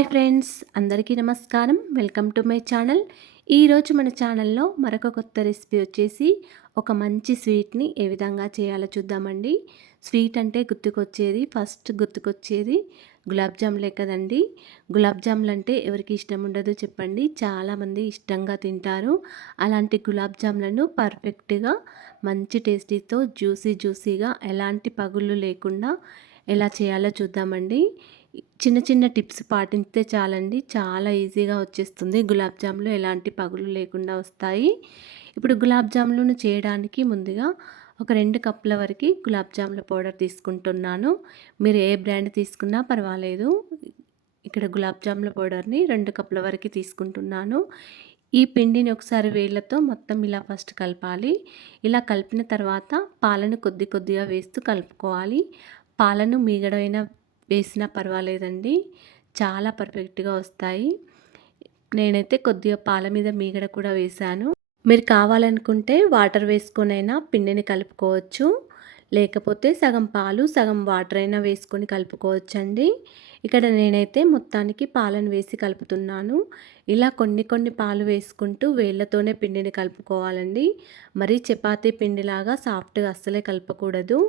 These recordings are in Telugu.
హాయ్ ఫ్రెండ్స్ అందరికీ నమస్కారం. Welcome to my channel. ఈరోజు మన ఛానల్లో మరొక కొత్త రెసిపీ వచ్చేసి ఒక మంచి స్వీట్ని ఏ విధంగా చేయాలో చూద్దామండి. స్వీట్ అంటే గుర్తుకొచ్చేది ఫస్ట్ గుర్తుకొచ్చేది గులాబ్ జాములే కదండి. గులాబ్ జాములు అంటే ఎవరికి ఇష్టం ఉండదు చెప్పండి. చాలామంది ఇష్టంగా తింటారు. అలాంటి గులాబ్ జాములను పర్ఫెక్ట్గా మంచి టేస్టీతో జ్యూసీ జ్యూసీగా ఎలాంటి పగుళ్ళు లేకుండా ఎలా చేయాలో చూద్దామండి. చిన్న చిన్న టిప్స్ పాటిస్తే చాలండి. చాలా ఈజీగా వచ్చేస్తుంది. గులాబ్ జాములు ఎలాంటి పగులు లేకుండా వస్తాయి. ఇప్పుడు గులాబ్ జాములను చేయడానికి ముందుగా ఒక రెండు కప్పుల వరకు గులాబ్ జాముల పౌడర్ తీసుకుంటున్నాను. మీరు ఏ బ్రాండ్ తీసుకున్నా పర్వాలేదు. ఇక్కడ గులాబ్ జాముల పౌడర్ని రెండు కప్పుల వరకు తీసుకుంటున్నాను. ఈ పిండిని ఒకసారి వేళ్ళతో మొత్తం ఇలా ఫస్ట్ కలపాలి. ఇలా కలిపిన తర్వాత పాలను కొద్ది కొద్దిగా వేస్తూ కలుపుకోవాలి. పాలను మీగడైన వేసినా పర్వాలేదండి. చాలా పర్ఫెక్ట్గా వస్తాయి. నేనైతే కొద్దిగా పాల మీద మీగడ కూడా వేశాను. మీరు కావాలనుకుంటే వాటర్ వేసుకొనైనా పిండిని కలుపుకోవచ్చు. లేకపోతే సగం పాలు సగం వాటర్ అయినా వేసుకొని కలుపుకోవచ్చండి. ఇక్కడ నేనైతే మొత్తానికి పాలను వేసి కలుపుతున్నాను. ఇలా కొన్ని కొన్ని పాలు వేసుకుంటూ వేళ్ళతోనే పిండిని కలుపుకోవాలండి. మరి చపాతీ పిండిలాగా సాఫ్ట్గా అస్సలే కలపకూడదు.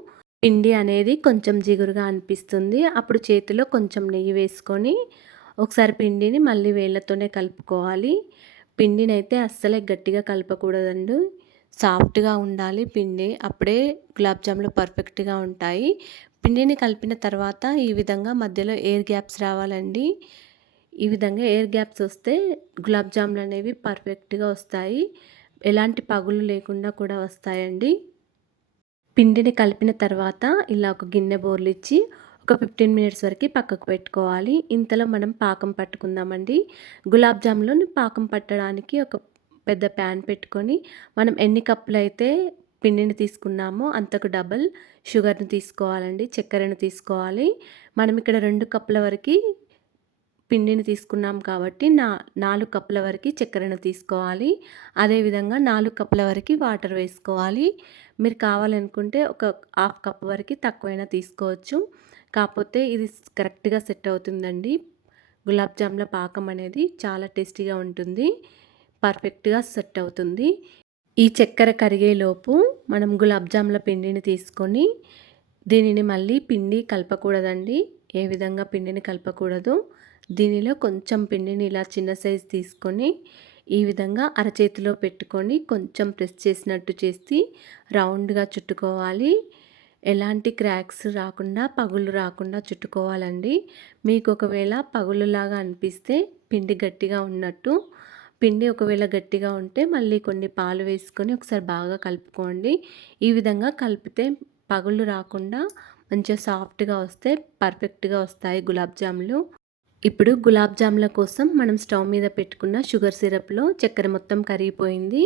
పిండి అనేది కొంచెం జిగురుగా అనిపిస్తుంది. అప్పుడు చేతిలో కొంచెం నెయ్యి వేసుకొని ఒకసారి పిండిని మళ్ళీ వేళ్ళతోనే కలుపుకోవాలి. పిండిని అయితే అస్సలే గట్టిగా కలపకూడదండి. సాఫ్ట్గా ఉండాలి పిండి. అప్పుడే గులాబ్ జాములు పర్ఫెక్ట్గా ఉంటాయి. పిండిని కలిపిన తర్వాత ఈ విధంగా మధ్యలో ఎయిర్ గ్యాప్స్ రావాలండి. ఈ విధంగా ఎయిర్ గ్యాప్స్ వస్తే గులాబ్ జాములు అనేవి పర్ఫెక్ట్గా వస్తాయి. ఎలాంటి పగులు లేకుండా కూడా వస్తాయండి. పిండిని కలిపిన తర్వాత ఇలా ఒక గిన్నె బోర్లిచ్చి ఒక ఫిఫ్టీన్ మినిట్స్ వరకు పక్కకు పెట్టుకోవాలి. ఇంతలో మనం పాకం పట్టుకుందామండి. గులాబ్ జాములు పాకం పట్టడానికి ఒక పెద్ద ప్యాన్ పెట్టుకొని మనం ఎన్ని కప్పులు అయితే పిండిని తీసుకున్నామో అంతకు డబల్ షుగర్ని తీసుకోవాలండి చక్కెరను తీసుకోవాలి. మనం ఇక్కడ రెండు కప్పుల వరకు పిండిని తీసుకున్నాం కాబట్టి నా నాలుగు కప్పుల వరకు చక్కెరను తీసుకోవాలి. అదేవిధంగా నాలుగు కప్పుల వరకు వాటర్ వేసుకోవాలి. మీరు కావాలనుకుంటే ఒక హాఫ్ కప్ వరకు తక్కువైనా తీసుకోవచ్చు. కాకపోతే ఇది కరెక్ట్గా సెట్ అవుతుందండి. గులాబ్ జామ్ల పాకం అనేది చాలా టేస్టీగా ఉంటుంది. పర్ఫెక్ట్గా సెట్ అవుతుంది. ఈ చక్కెర కరిగేలోపు మనం గులాబ్ జామ్ల పిండిని తీసుకొని దీనిని మళ్ళీ పిండి కలపకూడదండి. ఏ విధంగా పిండిని కలపకూడదు. దీనిలో కొంచెం పిండిని ఇలా చిన్న సైజు తీసుకొని ఈ విధంగా అరచేతిలో పెట్టుకొని కొంచెం ప్రెస్ చేసినట్టు చేసి రౌండ్గా చుట్టుకోవాలి. ఎలాంటి క్రాక్స్ రాకుండా పగులు రాకుండా చుట్టుకోవాలండి. మీకు ఒకవేళ పగులులాగా అనిపిస్తే పిండి గట్టిగా ఉన్నట్టు పిండి ఒకవేళ గట్టిగా ఉంటే మళ్ళీ కొన్ని పాలు వేసుకొని ఒకసారి బాగా కలుపుకోండి. ఈ విధంగా కలిపితే పగులు రాకుండా మంచిగా సాఫ్ట్గా వస్తే పర్ఫెక్ట్గా వస్తాయి గులాబ్ జాములు. ఇప్పుడు గులాబ్ జాముల కోసం మనం స్టవ్ మీద పెట్టుకున్న షుగర్ సిరప్లో చక్కెర మొత్తం కరిగిపోయింది.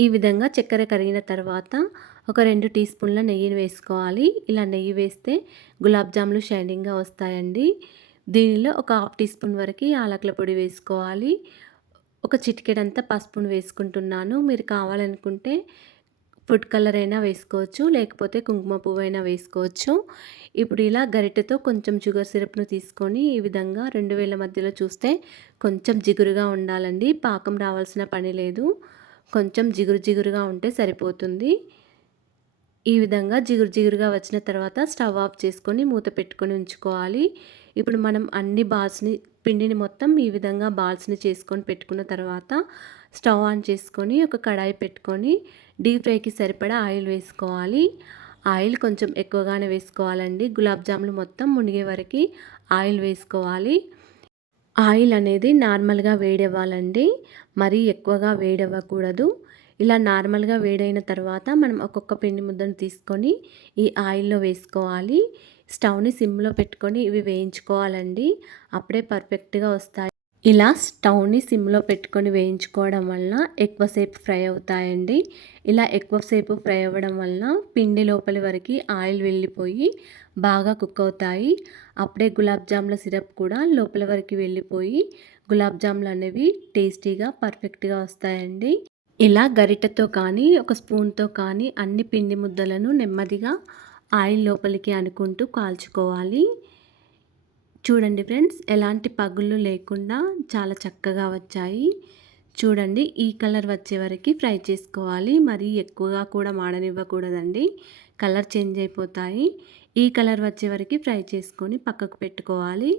ఈ విధంగా చక్కెర కరిగిన తర్వాత ఒక రెండు టీ స్పూన్ల నెయ్యిని వేసుకోవాలి. ఇలా నెయ్యి వేస్తే గులాబ్ జాములు షైనింగ్గా వస్తాయండి. దీనిలో ఒక హాఫ్ టీ స్పూన్ వరకు యాలకుల పొడి వేసుకోవాలి. ఒక చిటికెడంతా పసుపును వేసుకుంటున్నాను. మీరు కావాలనుకుంటే ఫుడ్ కలర్ అయినా వేసుకోవచ్చు లేకపోతే కుంకుమ పువ్వు అయినా వేసుకోవచ్చు. ఇప్పుడు ఇలా గరిటెతో కొంచెం షుగర్ సిరప్ను తీసుకొని ఈ విధంగా రెండు వేల మధ్యలో చూస్తే కొంచెం జిగురుగా ఉండాలండి. పాకం రావాల్సిన పని లేదు. కొంచెం జిగురు జిగురుగా ఉంటే సరిపోతుంది. ఈ విధంగా జిగురు జిగురుగా వచ్చిన తర్వాత స్టవ్ ఆఫ్ చేసుకొని మూత పెట్టుకొని ఉంచుకోవాలి. ఇప్పుడు మనం అన్ని బాల్స్ని పిండిని మొత్తం ఈ విధంగా బాల్స్ని చేసుకొని పెట్టుకున్న తర్వాత స్టవ్ ఆన్ చేసుకొని ఒక కడాయి పెట్టుకొని డీప్ ఫ్రైకి సరిపడా ఆయిల్ వేసుకోవాలి. ఆయిల్ కొంచెం ఎక్కువగానే వేసుకోవాలండి. గులాబ్ జాములు మొత్తం మునిగే వరకు ఆయిల్ వేసుకోవాలి. ఆయిల్ అనేది నార్మల్గా వేడవ్వాలండి. మరీ ఎక్కువగా వేడవ్వకూడదు. ఇలా నార్మల్గా వేడైన తర్వాత మనం ఒక్కొక్క పిండి ముద్దను తీసుకొని ఈ ఆయిల్లో వేసుకోవాలి. స్టవ్ని సిమ్లో పెట్టుకొని ఇవి వేయించుకోవాలండి. అప్పుడే పర్ఫెక్ట్గా వస్తాయి. ఇలా స్టవ్ని సిమ్లో పెట్టుకొని వేయించుకోవడం వలన ఎక్కువసేపు ఫ్రై అవుతాయండి. ఇలా ఎక్కువసేపు ఫ్రై అవ్వడం వలన పిండి లోపలి వరకు ఆయిల్ వెళ్ళిపోయి బాగా కుక్ అవుతాయి. అప్పుడే గులాబ్ జాముల సిరప్ కూడా లోపల వరకు వెళ్ళిపోయి గులాబ్ జాములు అనేవి టేస్టీగా పర్ఫెక్ట్గా వస్తాయండి. ఇలా గరిటెతో కానీ ఒక స్పూన్తో కానీ అన్ని పిండి ముద్దలను నెమ్మదిగా ఆయిల్ లోపలికి అనుకుంటూ కాల్చుకోవాలి. చూడండి ఫ్రెండ్స్ ఎలాంటి పగుళ్ళు లేకుండా చాలా చక్కగా వచ్చాయి. చూడండి ఈ కలర్ వచ్చే వరకు ఫ్రై చేసుకోవాలి. మరి ఎక్కువగా కూడా మాడనివ్వకూడదండి. కలర్ చేంజ్ అయిపోతాయి. ఈ కలర్ వచ్చే వరకు ఫ్రై చేసుకొని పక్కకు పెట్టుకోవాలి.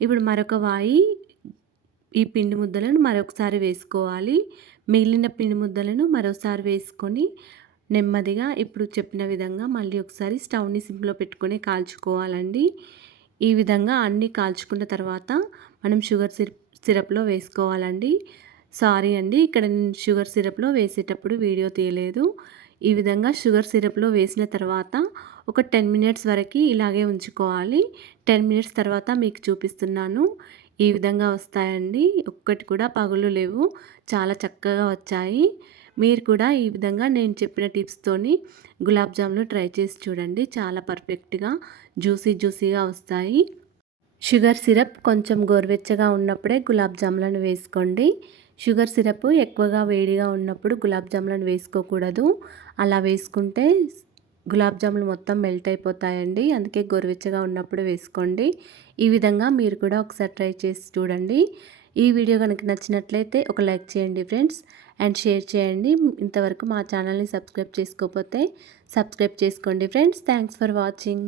ఇప్పుడు మరొక వాయి ఈ పిండి ముద్దలను మరొకసారి వేసుకోవాలి. మిగిలిన పిండి ముద్దలను మరోసారి వేసుకొని నెమ్మదిగా ఇప్పుడు చెప్పిన విధంగా మళ్ళీ ఒకసారి స్టవ్ని సిమ్లో పెట్టుకొని కాల్చుకోవాలండి. ఈ విధంగా అన్నీ కాల్చుకున్న తర్వాత మనం షుగర్ సిరప్ సిరప్లో వేసుకోవాలండి. సారీ అండి ఇక్కడ నేను షుగర్ సిరప్లో వేసేటప్పుడు వీడియో తీయలేదు. ఈ విధంగా షుగర్ సిరప్లో వేసిన తర్వాత ఒక టెన్ మినిట్స్ వరకు ఇలాగే ఉంచుకోవాలి. టెన్ మినిట్స్ తర్వాత మీకు చూపిస్తున్నాను. ఈ విధంగా వస్తాయండి. ఒక్కటి కూడా పగులు లేవు. చాలా చక్కగా వచ్చాయి. మీరు కూడా ఈ విధంగా నేను చెప్పిన టిప్స్తోని గులాబ్ జాములు ట్రై చేసి చూడండి. చాలా పర్ఫెక్ట్గా జ్యూసీ జ్యూసీగా వస్తాయి. షుగర్ సిరప్ కొంచెం గోరువెచ్చగా ఉన్నప్పుడే గులాబ్ జాములను వేసుకోండి. షుగర్ సిరప్ ఎక్కువగా వేడిగా ఉన్నప్పుడు గులాబ్ జాములను వేసుకోకూడదు. అలా వేసుకుంటే గులాబ్ జాములు మొత్తం మెల్ట్ అయిపోతాయండి. అందుకే గోరువెచ్చగా ఉన్నప్పుడు వేసుకోండి. ఈ విధంగా మీరు కూడా ఒకసారి ట్రై చేసి చూడండి. ఈ వీడియో కనుక నచ్చినట్లయితే ఒక లైక్ చేయండి ఫ్రెండ్స్ అండ్ షేర్ చేయండి. ఇంతవరకు మా ఛానల్ని సబ్స్క్రైబ్ చేసుకోకపోతే సబ్స్క్రైబ్ చేసుకోండి ఫ్రెండ్స్. Thanks for watching.